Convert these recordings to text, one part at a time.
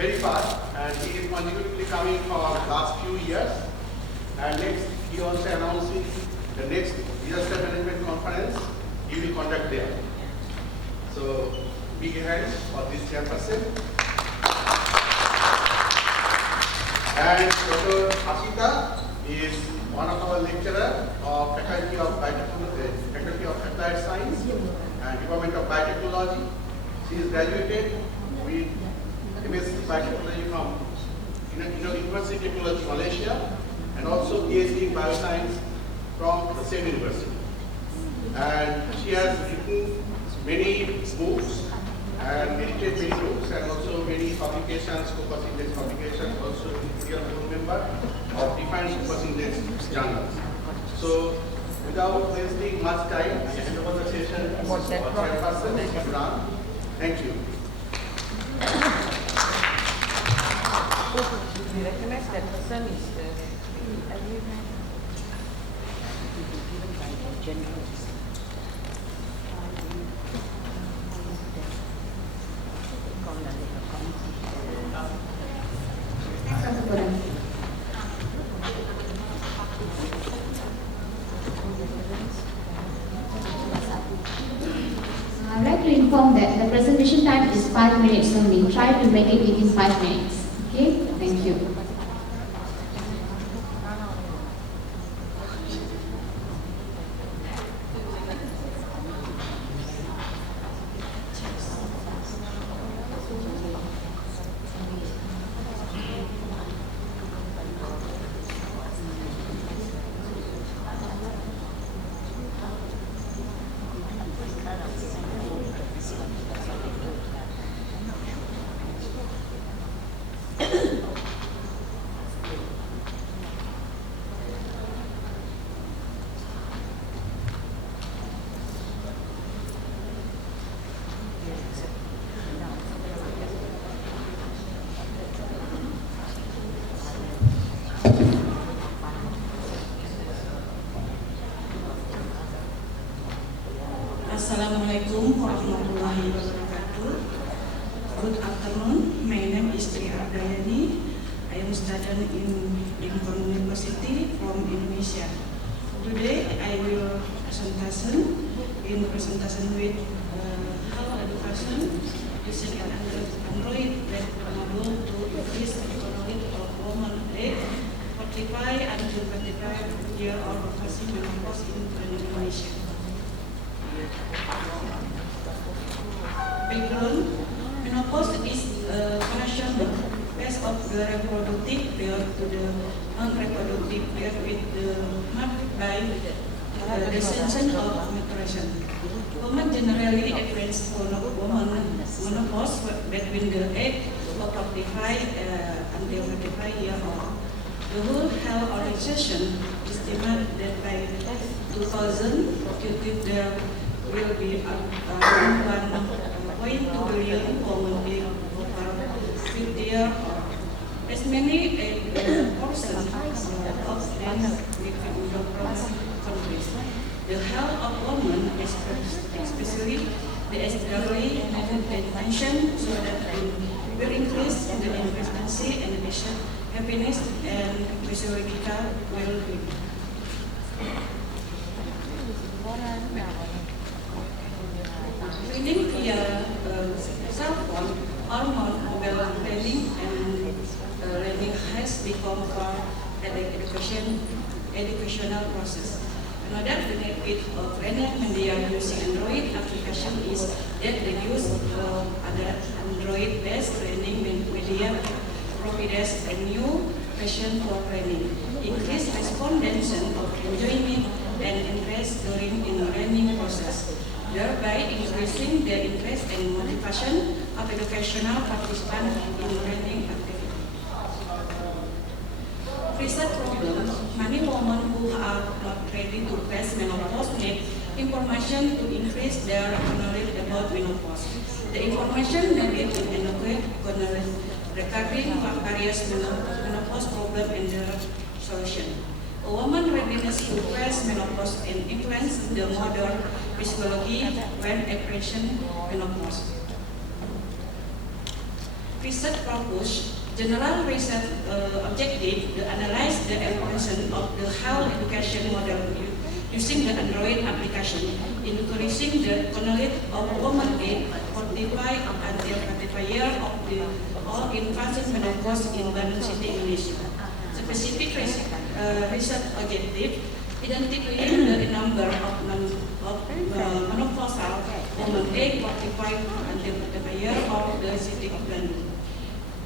very fast, and he is consecutively coming for last few years. And next, he also announcing the next disaster management conference he will conduct there. So, big hands for this chairperson. And Dr. Ashita is one of our lecturers of Faculty of Biotechnology, Faculty of Applied Science and Department of Biotechnology. She is graduated with MSc Biotechnology from University of Technology, Malaysia, and also PhD in Bioscience from the same university. And she has written many books and edited many books and also many publications, focus index publications, also a board member of different focus index journals. So, without wasting much time, I hand over the session to our chairperson, Imran. Thank you. We recognize that person is given by the general. I'd like to inform that the presentation time is 5 minutes only. Try to make it within 5 minutes. Okay? Thank you. Assalamualaikum warahmatullahi wabarakatuh. Good afternoon. My name is Tri Ardayani. I am studying in Lincoln University from Indonesia. Today I will presentation with how education using an Android that enable to increase the knowledge of women age 45 until 25 years old passing menopause in Indonesia. Background: menopause is a connection phase of the reproductive period to the non-reproductive period marked by the descension of maturation. Women generally experience menopause between the age of 45 until 55 years old. The World Health Organization estimates that by 2050 there will be 1.2 billion women over 50 years old. As many portion of them live in developed countries. The health of women, especially the elderly, need attention so that it will increase the expectancy and patient happiness and physiological well-being. Reading via cell phone, hormone, mobile training, and learning has become part of the educational process. Another benefit of learning media using Android application is that the use of other Android-based learning media provides a new passion for learning, increased respondents of enjoyment and interest during the learning process, thereby increasing the interest and motivation of educational participants in learning activities. Research problems: many women who are not ready to face menopause need information to increase their knowledge about menopause. The information may be inadequate knowledge regarding various menopause problems and their solution. A woman's readiness to face menopause and influence the modern physiology when experiencing menopause. research purpose, general research objective, to analyze the evolution of the health education model using the Android application, increasing the knowledge of women age 45 until 45 years of the all infancy menopause in Bandung City, Indonesia. Specific research objective, identifying the number of menopausal women age 45 until 45 years of the city of Bandung.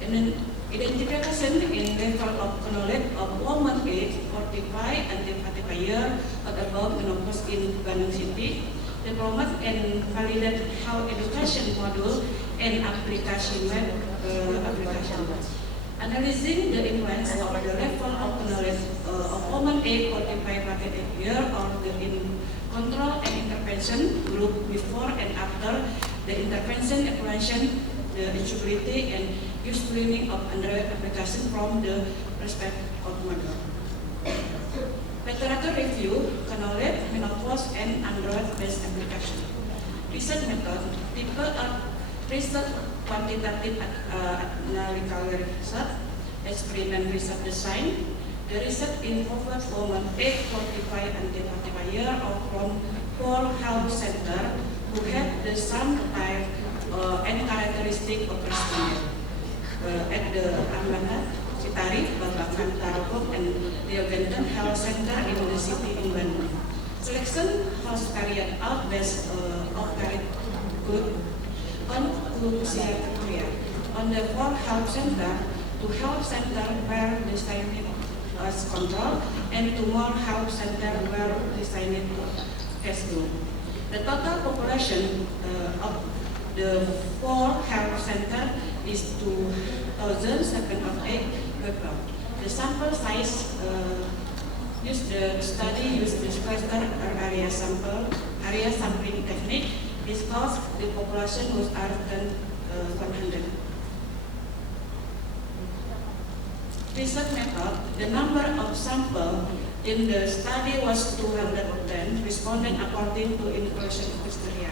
And then identification in level of knowledge of women age 45 until 45 years or above menopause in Bandung City, development and validate health education module and application application. Analyzing the influence of the level of knowledge of women age 45 years or the control and intervention group before and after the intervention evaluation, the eligibility and use screening of Android application from the perspective of model. Literature review, knowledge, menopause, and Android-based application. Research method, type of research, quantitative analytical research, experiment research design. The research involved women age 45 until 45 years or from 4 health centers who have the same type and characteristic of respondent at the Ahmad Citari, Babakan, Tarogong, and Diogenton Health Center in the city in Bandung. Selection was carried out based on good on criteria. On the 4 health center, 2 health center were designated as control, and 2 more health center were designated as group. The total population of the 4 health center is 2,708 people. The sample size the study used the cluster area sampling technique because the population was more than 100. Research method, the number of samples in the study was 210 respondents according to inclusion criteria.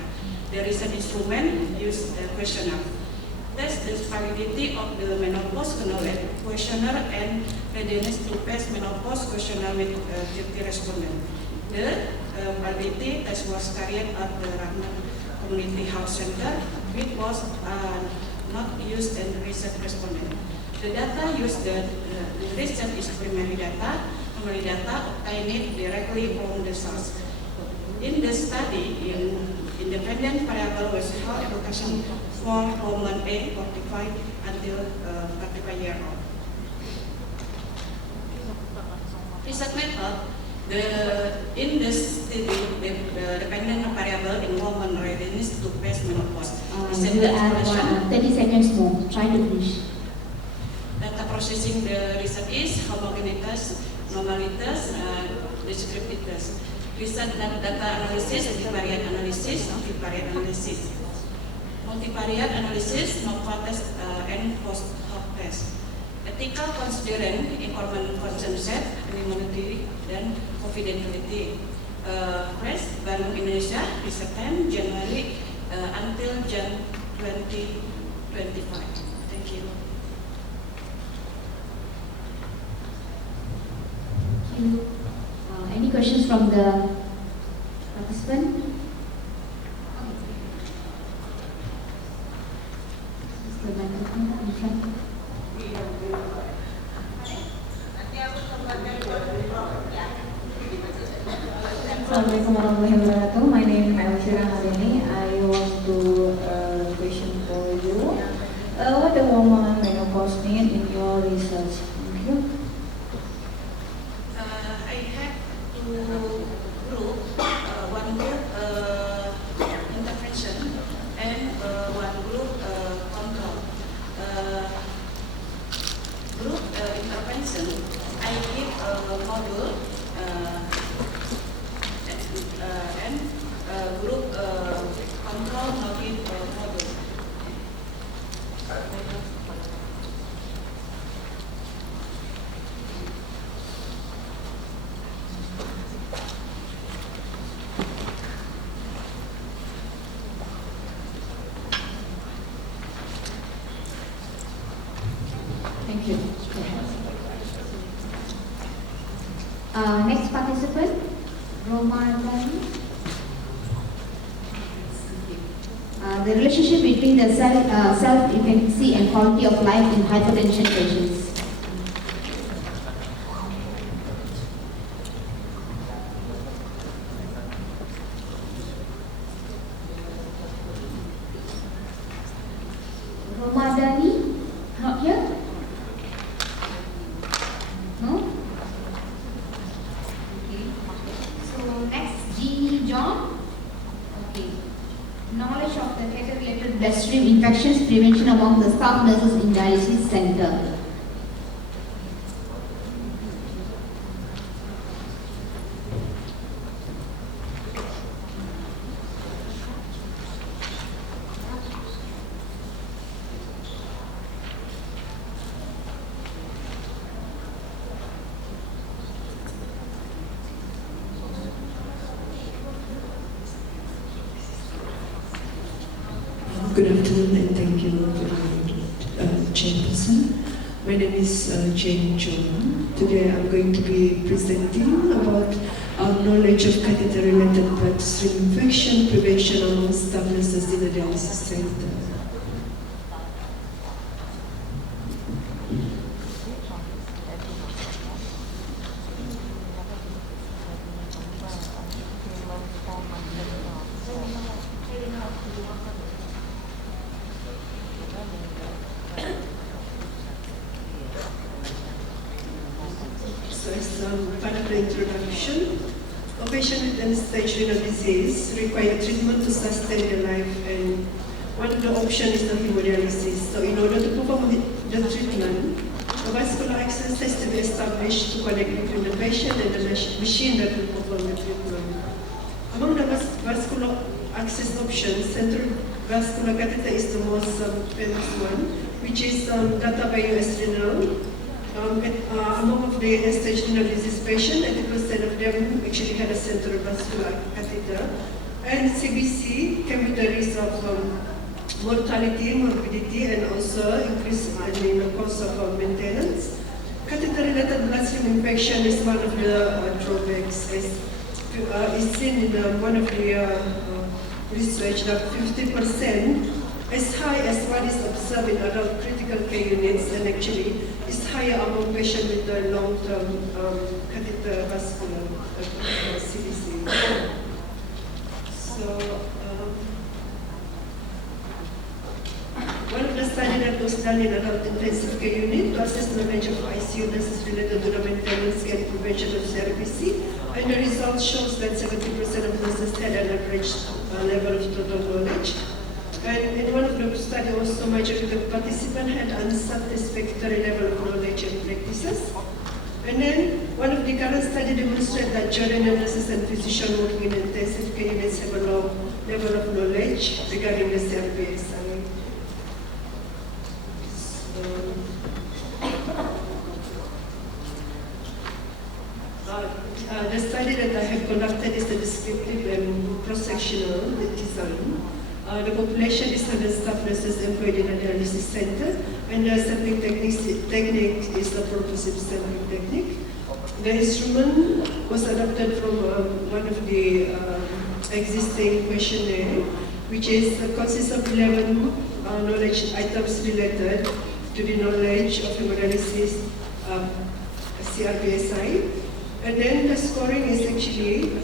The research instrument used the questionnaire. Test the validity of the menopause knowledge questionnaire and readiness to pass menopause questionnaire with 50 respondents. The validity test was carried at the Rahman Community Health Center, which was not used in research respondent. The data used the research is primary data obtained directly from the source. In the study, independent variable was health education for women age 45 until 45 years old. Research method, in this study, the dependent variable in woman readiness to pass menopause. You will add 30 seconds more. Try to finish. Data processing the research is homogeneous, normalitas, descriptiveness. Research data analysis, multivariate analysis, multivariate analysis, no-test and post-hoc test. Ethical considering information consent, anonymity, dan confidentiality. Press Bandung Indonesia, research time January until Jan 2025. Thank you. Thank you. Any questions from the participant? Is the microphone in front? Assalamualaikum warahmatullahi wabarakatuh. My name is Elvira Harini. I want to question for you. What the woman menopause need in your research? Thank you. I have two group, one group intervention and one group control. Group intervention, I give a module and group control now give a module. Thank you. Next participant, Roma Adani. The relationship between the self-efficacy and quality of life in hypertension patients. Roma Adani, not here? No? Okay. So next, Jeannie John. Okay. Knowledge of the catheter-related bloodstream infections prevention among the staff nurses in dialysis center. Good afternoon and thank you, Chairperson. My name is Jane Chong. Today I'm going to be presenting about our knowledge of catheter-related bloodstream infection prevention among staff nurses in a dialysis center. So as part of the introduction, a patient with end-stage renal disease require treatment to sustain their life, and one of the options is the hemodialysis. So in order to perform the treatment, a vascular access has to be established to connect between the patient and the machine that will perform the treatment. Among the vascular access options, central vascular catheter is the most famous one, which is data by US Renal. Among of the end-stage renal disease patients, 80% of them actually had a central vascular catheter. And CBC came with the risk of mortality, morbidity, and also increase in the cost of maintenance. Catheter-related bloodstream infection is one of the drawbacks. It's seen in one of the research that 50%, as high as what is observed in adult critical care units, and actually is higher among patients with the long-term catheter vascular CVC. So, one of the studies that was done in adult intensive care unit to assess the range of ICU nurses related to the maintenance and prevention of CRPC, and the result shows that 70% of nurses had an average level of total knowledge. And in one of the studies also, majority of the participants had unsatisfactory level of knowledge and practices. And then one of the current studies demonstrated that general nurses and physicians working in intensive care units have a low level of knowledge regarding the CRPSI. The study that I have conducted is a descriptive and cross-sectional design. The population is 100 staff nurses employed in a dialysis center, and the sampling technique is a purposive sampling technique. The instrument was adapted from one of the existing questionnaire, which consists of 11 knowledge items related to the knowledge of hemodialysis, CRPSI. And then the scoring is actually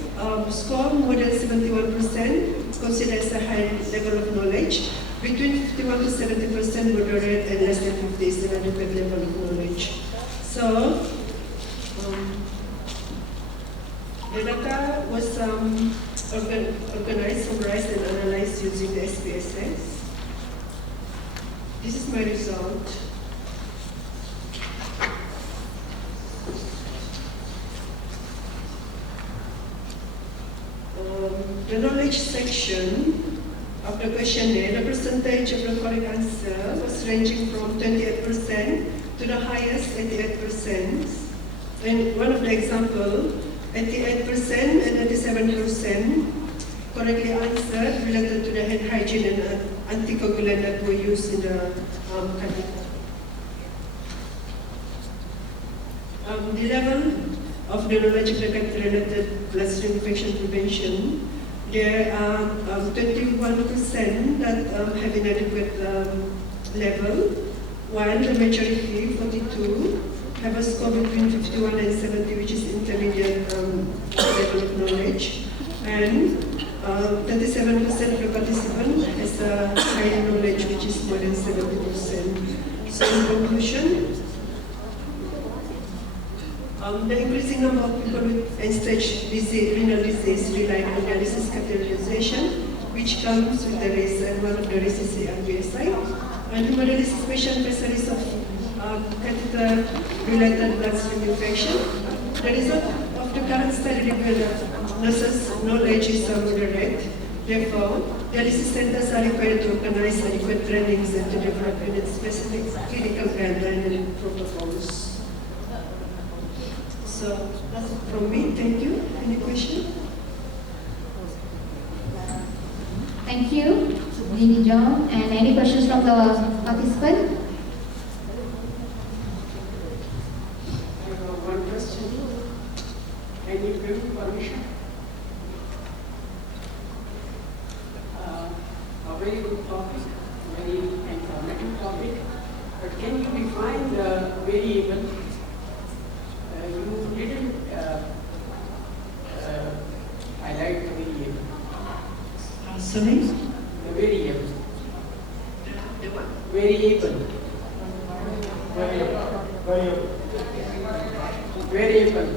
score more than 71%, considered as a high level of knowledge. Between 51 to 70% moderate, and less than 50 is an adequate level of knowledge. So the data was organized, summarized, and analyzed using the SPSS. This is my result. The knowledge section of the questionnaire, the percentage of the correct answer was ranging from 28% to the highest 88%. And one of the examples, 88% and 87% correctly answered related to the hand hygiene and anticoagulant that were used in the catheter. The level of the knowledge of the related bloodstream infection prevention, there are 21% that have inadequate level, while the majority, 42, have a score between 51 and 70, which is intermediate level of knowledge. And 37% of the participants has a higher knowledge, which is more than 70%. So in conclusion, the increasing number of people with end-stage renal disease rely on dialysis catheterization, which comes with the risk, and one of the risks is the RBSI. And hemodialysis patient face a risk of catheter-related bloodstream infection. The result of the current study revealed that nurses' knowledge is moderate. Therefore, dialysis centers are required to organize adequate trainings and to develop specific clinical guidelines and protocols. So that's it from me. Thank you. Any question? Thank you, Jeannie John. And any questions from the participant? I have one question. Can you give me permission? A very good topic, very informative topic. But can you define the variable? You didn't highlight the variable. Sorry? The variable. The what? Variable. Variable. Variable.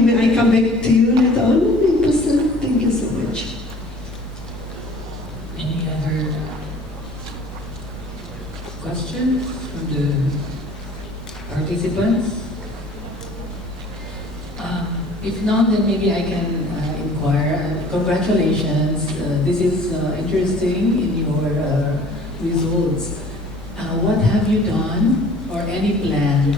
May I come back to you later on in person? Thank you so much. Any other questions from the participants? If not, then maybe I can inquire. Congratulations. This is interesting in your results. What have you done or any plan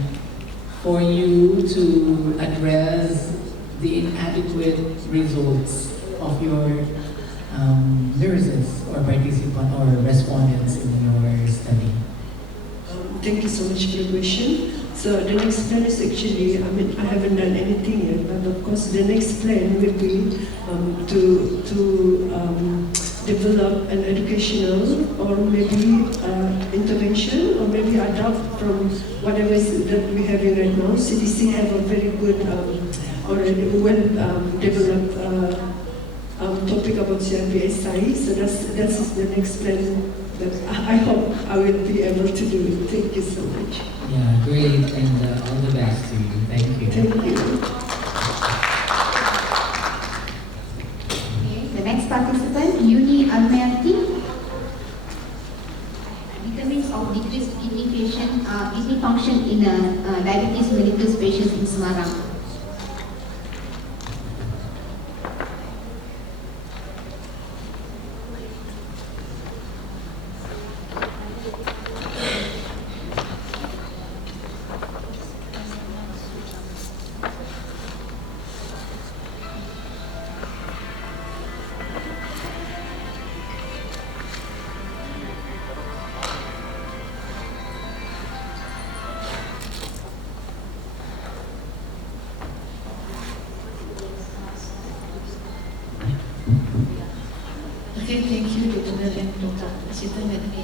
for you to address the inadequate results of your nurses or participants or respondents in your study? Thank you so much for the question. So the next plan is actually, I haven't done anything yet, but of course the next plan will be to develop an educational or maybe intervention or maybe adopt from whatever is that we have right now. CDC have a very good already well-developed topic about CRBSI, so that's the next plan that I hope I will be able to do it. Thank you so much. Yeah, great, and all the best to you. Thank you. Thank you. Okay, the next participant, Yuni Almayati. Determines of decreased kidney function in diabetes mellitus patients in Semarang. Okay, thank you, Dr. and Dr. Asita. Let me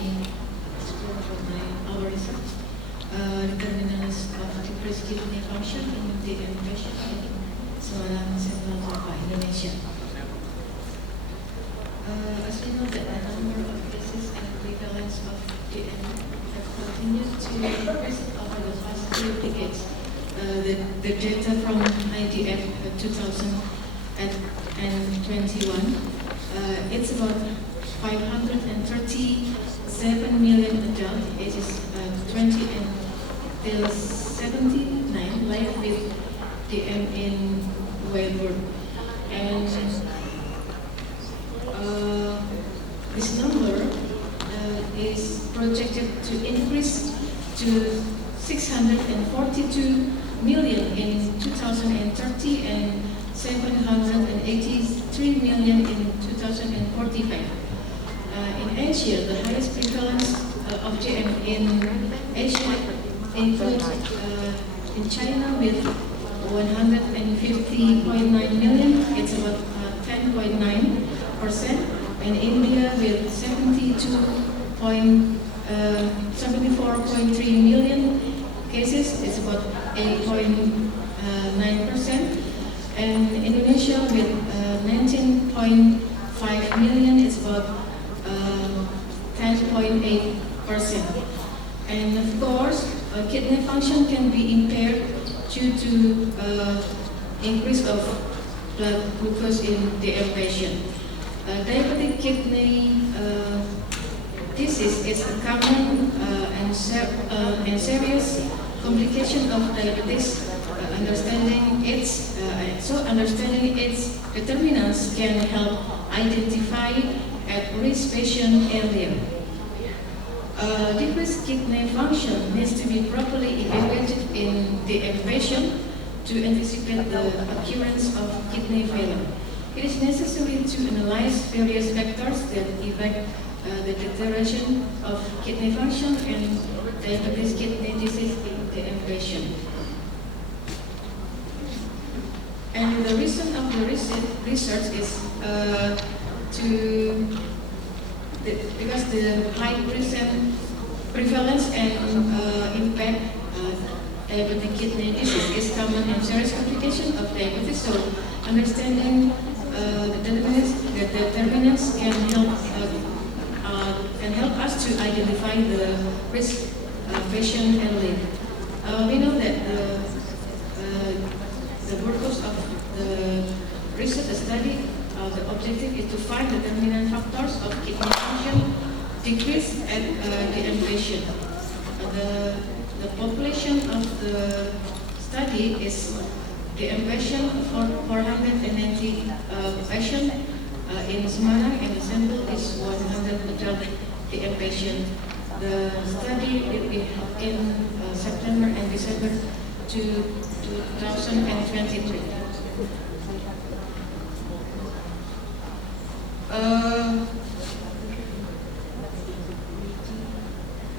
explain about our research. Determinants of decreased kidney function in DM patients in Semarang, Central Java, Indonesia. As we know that the number of cases and prevalence of DM have continued to increase over the past few decades. The data from IDF 2021. It's about 537 million adults ages 20 until 79 live with DM in Weilburg. And this number is projected to increase to 642 million in 2030 and 783 million in 2045. In Asia, the highest prevalence of GM in Asia includes in China with 150.9 million, it's about 10.9%, and India with 74.3 million cases, it's about 8.9%, and Indonesia with 19.5 million, it's about 10.8%. And of course, kidney function can be impaired due to increase of blood glucose in the patient. Diabetic kidney disease is a common and serious complication of diabetes. Understanding its determinants can help identify at-risk patient earlier. Decreased kidney function needs to be properly evaluated in the patient to anticipate the occurrence of kidney failure. It is necessary to analyze various factors that affect the deterioration of kidney function and diabetes kidney disease in the patient. And the reason of the research is because the high prevalence and impact diabetic kidney disease is common and serious complication of diabetes. So understanding the determinants can help us to identify the risk patient early. We know that the purpose of the research study, the objective is to find the determinant factors of kidney function decrease at the patient. The population of the study is the patient for 490 patients in Semarang, and the sample is 100 adult patient. The study will be in September and December 2023.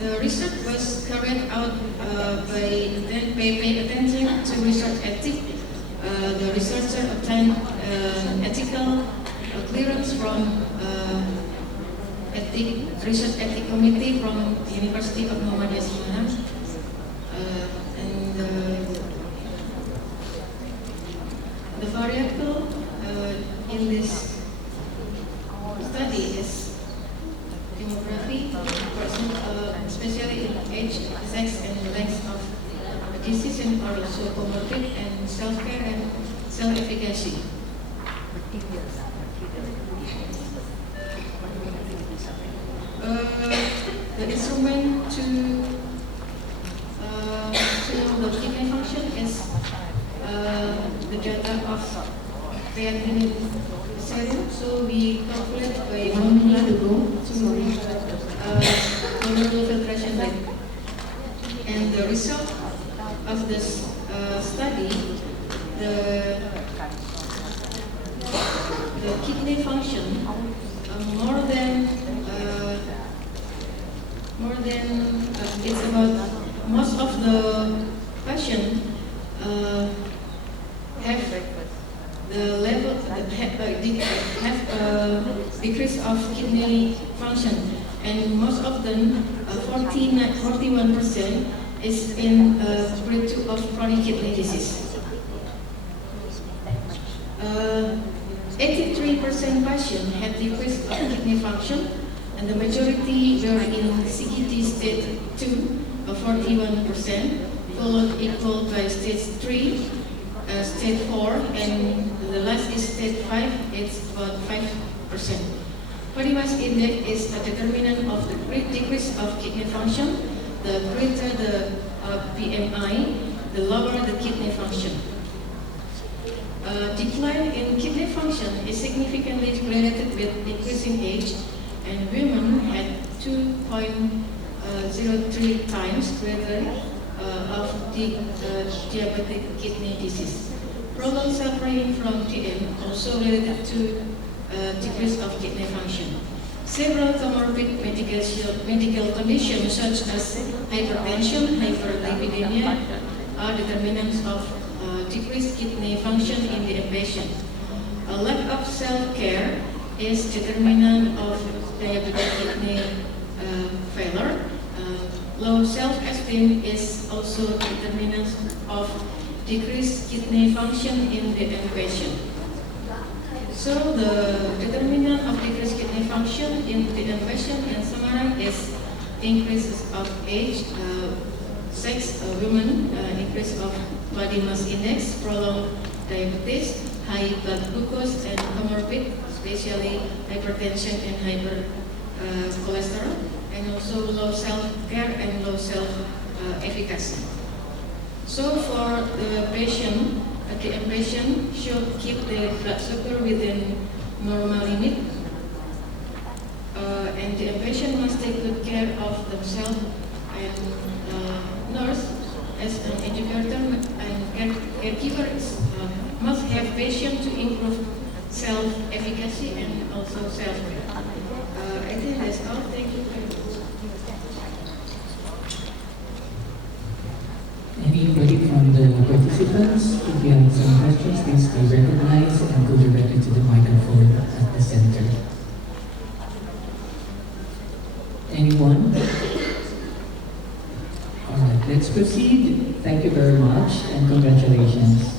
The research was carried out by paying attention to research ethics. The researcher obtained ethical clearance from Research Ethics Committee from University of Muhammadiyah Semarang. The variable in this study is demography, especially in age, sex, and length of disease, and also comorbid and self-care and self-efficacy. The instrument to the kidney function is the data of creatinine serum. So we calculate by molecular filtration rate. And the result of this study, the kidney function it's about most of the patients have the level have decrease of kidney function, and most of them 41% is in grade 2 of chronic kidney disease. 83% patients had decrease of kidney function, and the majority were in CKD stage 2, 41%, followed equal by stage 3, stage 4, and the last is stage 5, it's about 5%. Body mass index is a determinant of the decrease of kidney function. The greater the BMI, the lower the kidney function. Decline in kidney function is significantly correlated with increasing age, and women had 2.03 times greater of diabetic kidney disease. Prolonged suffering from DM also related to decrease of kidney function. Several comorbid medical conditions such as hypertension, hyperlipidemia are determinants of decreased kidney function in the patient. A lack of self-care is determinant of diabetic kidney failure. Low self-esteem is also determinant of decreased kidney function in the patient. So the determinant of decreased kidney function in the patient in summary is increases of age, sex, women, increase of body mass index, prolonged diabetes, high blood glucose, and comorbid, especially hypertension and cholesterol, and also low self-care and low self-efficacy. So for the patient should keep the blood sugar within normal limit, and the patient must take good care of themselves, and nurse as an educator and caregiver must have patience to improve self-efficacy and also self-care. I think that's all. Thank you very much. Anybody from the participants, if you have some questions, please be recognized and go directly to the microphone at the center. Anyone? All right, let's proceed. Thank you very much and congratulations.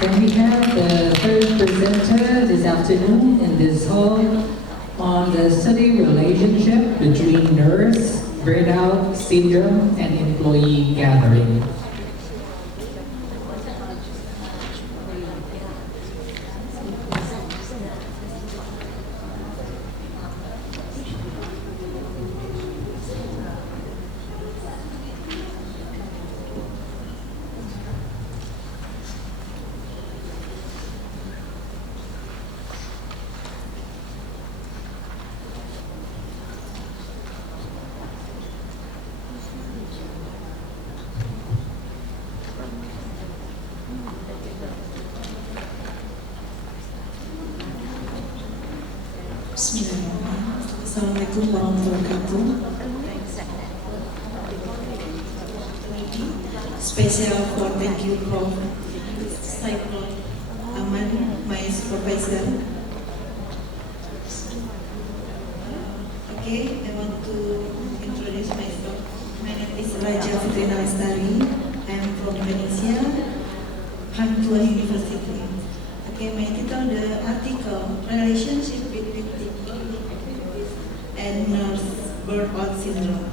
Then we have the third presenter this afternoon in this hall on the study relationship between nurse, burnout syndrome, and employee gathering. Bismillahirrahmanirrahim. Assalamualaikum warahmatullahi wabarakatuh. Special for thank you Prof. Saiful Aman, my supervisor. Okay, I want to introduce myself. My name is Raja Fitrina Lestari. I am from Indonesia, Hang Tuah University. Okay, my title the article Relationship between and nurse burnout syndrome.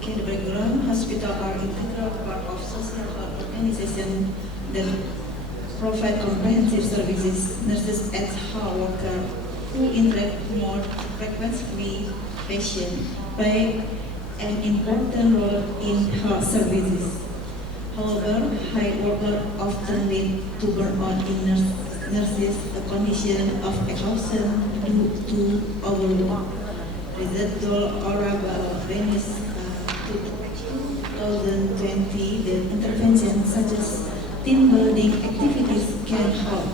Okay, the background: hospital are integral part of social health organization that provide comprehensive services. Nurses and health workers who interact more frequently with patients play an important role in health services. However, high workload often lead to burnout in nurses, a condition of exhaustion due to overwork. Residual Oral Venice 2020, the interventions such as team building activities can help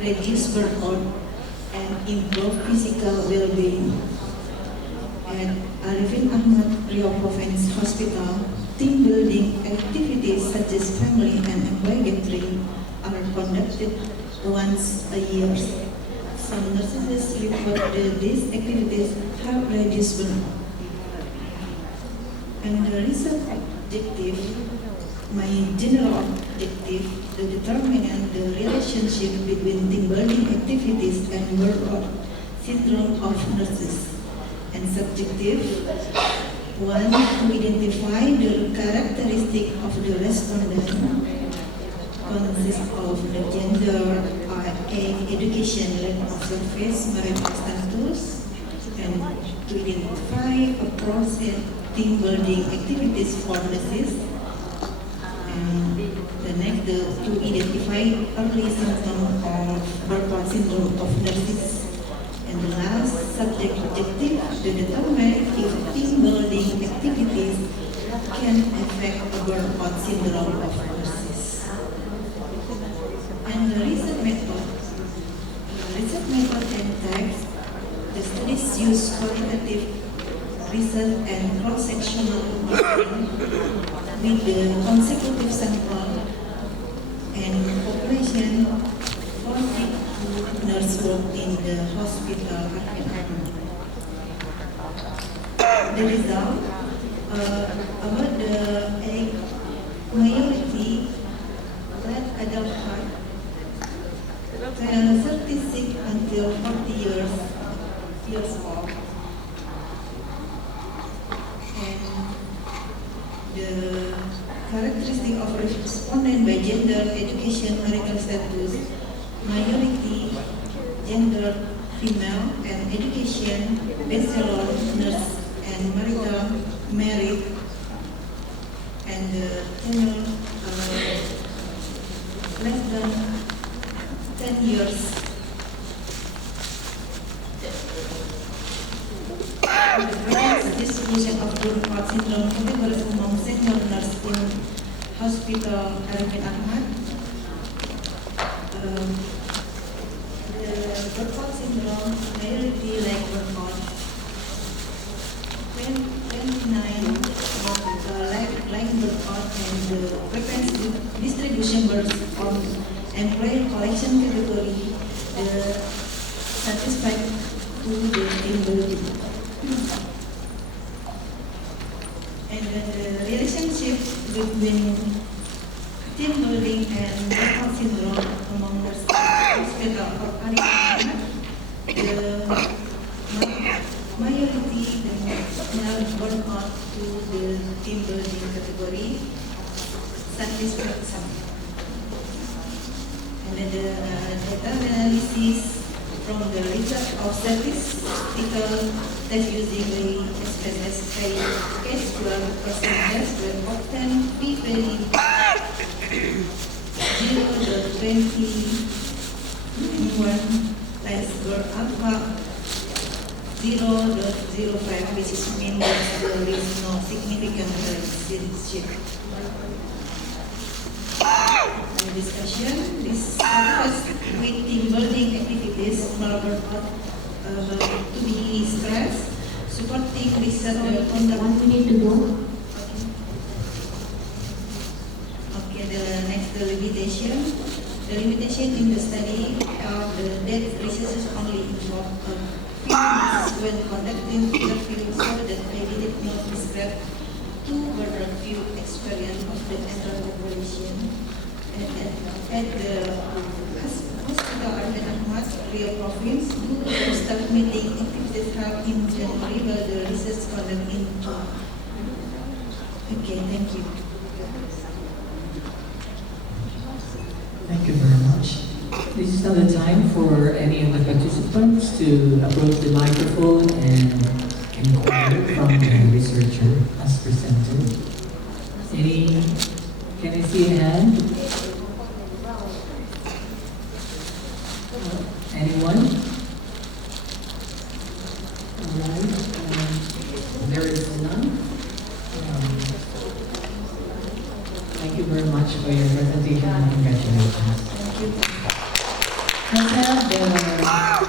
reduce burnout and improve physical well-being. At Arifin Ahmad Rio Province Hospital, team building activities such as family and employee gathering are conducted once a year. Some nurses report that these activities help reduce burnout. And the research objective, my general objective, to determine the relationship between team building activities and burnout syndrome of nurses. And subjective, one, to identify the characteristic of the respondent, consists of the gender, age, education, level of service, marital status, and to identify appropriate team building activities for nurses. And the next, to identify early symptoms of burnout syndrome of nurses. And the last subject objective, to determine if team building activities can affect the burnout syndrome of nurses. And the research method and types, the studies use qualitative research and cross-sectional modeling with the consecutive sample and population 42 nurse work in the hospital. The result about the majority black adulthood 36 until 40 years old, and the characteristic of respondent by gender, education, marital status, majority gender female, and education, bachelor, nurse, and marital married, and tenure less than 10 years. The various distribution of burnout syndrome categories among senior nurses in hospital Arifin Ahmad. The burnout syndrome majority like burnout, 29 like burnout, and the preference distribution based on employee collection category satisfied to the team building. And the relationship between team building and burnout syndrome among nurses hospital or Arifin, the majority now burnout to the team building category satisfied some. And then the data analysis from the result of statistical test using the SPSS case 12% will often be very 0.21 less for alpha 0.05, which is mean that there is no significant relationship. Discussion. This with team building activities to be stressed, supporting research conduct. 1 minute to go. Okay, the next limitation. The limitation in the study of the death research only involved when conducting interviews so that they did not describe two very few experience of the entire population. At the hospital Arifin Ahmad, Rio Province, the staff meeting activities held in January while the research conducted in June. Okay, thank you. Thank you very much. This is now the time for any of the participants to approach the microphone and inquire from the researcher as presented. Can I see a hand? Anyone? All right. There is none. Thank you very much for your presentation and congratulations. Thank you. Let's have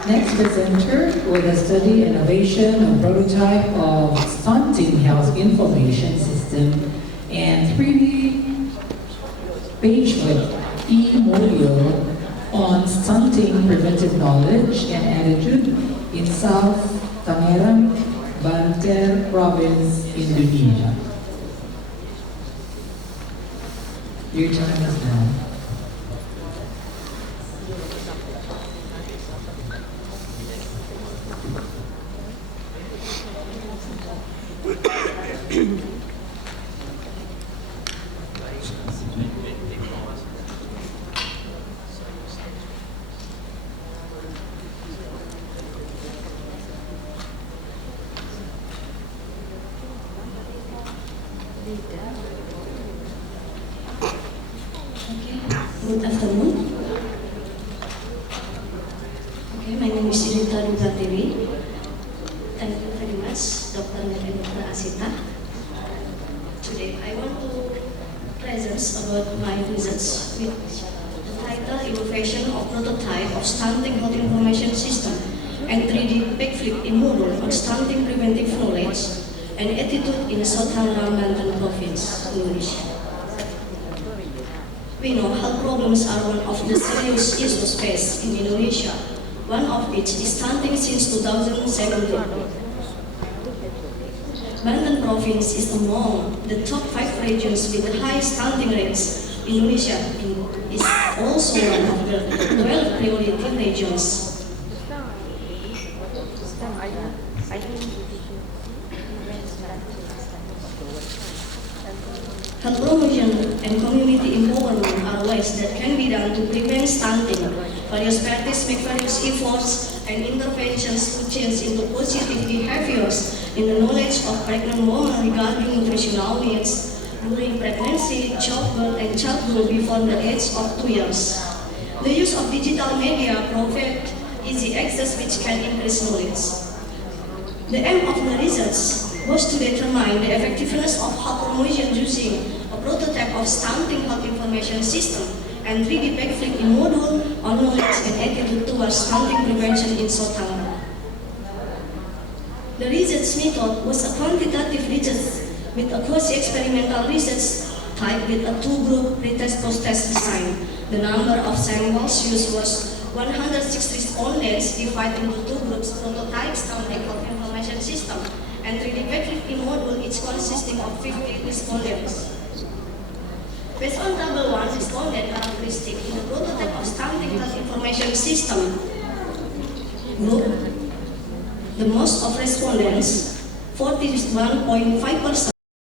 the next presenter with a study innovation, a prototype of stunting health information system and 3D page-web e-module on stunting preventive knowledge and attitude in South Tangerang, Banten Province, Indonesia. Your time is now. Good afternoon. Okay, my name is Rita Dugardewi. Thank you very much, Dr. Dr. Asita. Today I want to present about my research with the title Innovation of Prototype of Stunting Health Information System and 3D Backflip in Module on Stunting Preventive Knowledge and Attitude in South Tangerang, Banten Province, Indonesia. We know health problems are one of the serious issues faced in Indonesia, one of which is stunting since 2017. Banten Province is among the top 5 regions with the highest stunting rates. Indonesia is also one of the 12 priority regions. Health promotion and community empowerment are ways that can be done to prevent stunting. Various parties make various efforts and interventions to change into positive behaviors in the knowledge of pregnant women regarding nutritional needs during pregnancy, childbirth, and childbirth before the age of 2 years. The use of digital media provides easy access which can increase knowledge. The aim of the research was to determine the effectiveness of health promotion using a prototype of stunting health information system and 3D backflip in module on knowledge and attitude towards stunting prevention in South Tangerang. The research method was a quantitative research with a quasi-experimental research type with a 2-group pretest post-test design. The number of samples used was 106 respondents divided into 2 groups: prototype stunting health information system and 3D backflip in module, each consisting of 50 respondents. Based on table 1 respondent characteristic in the prototype of stunting health information system group, the most of respondents, 41.5%,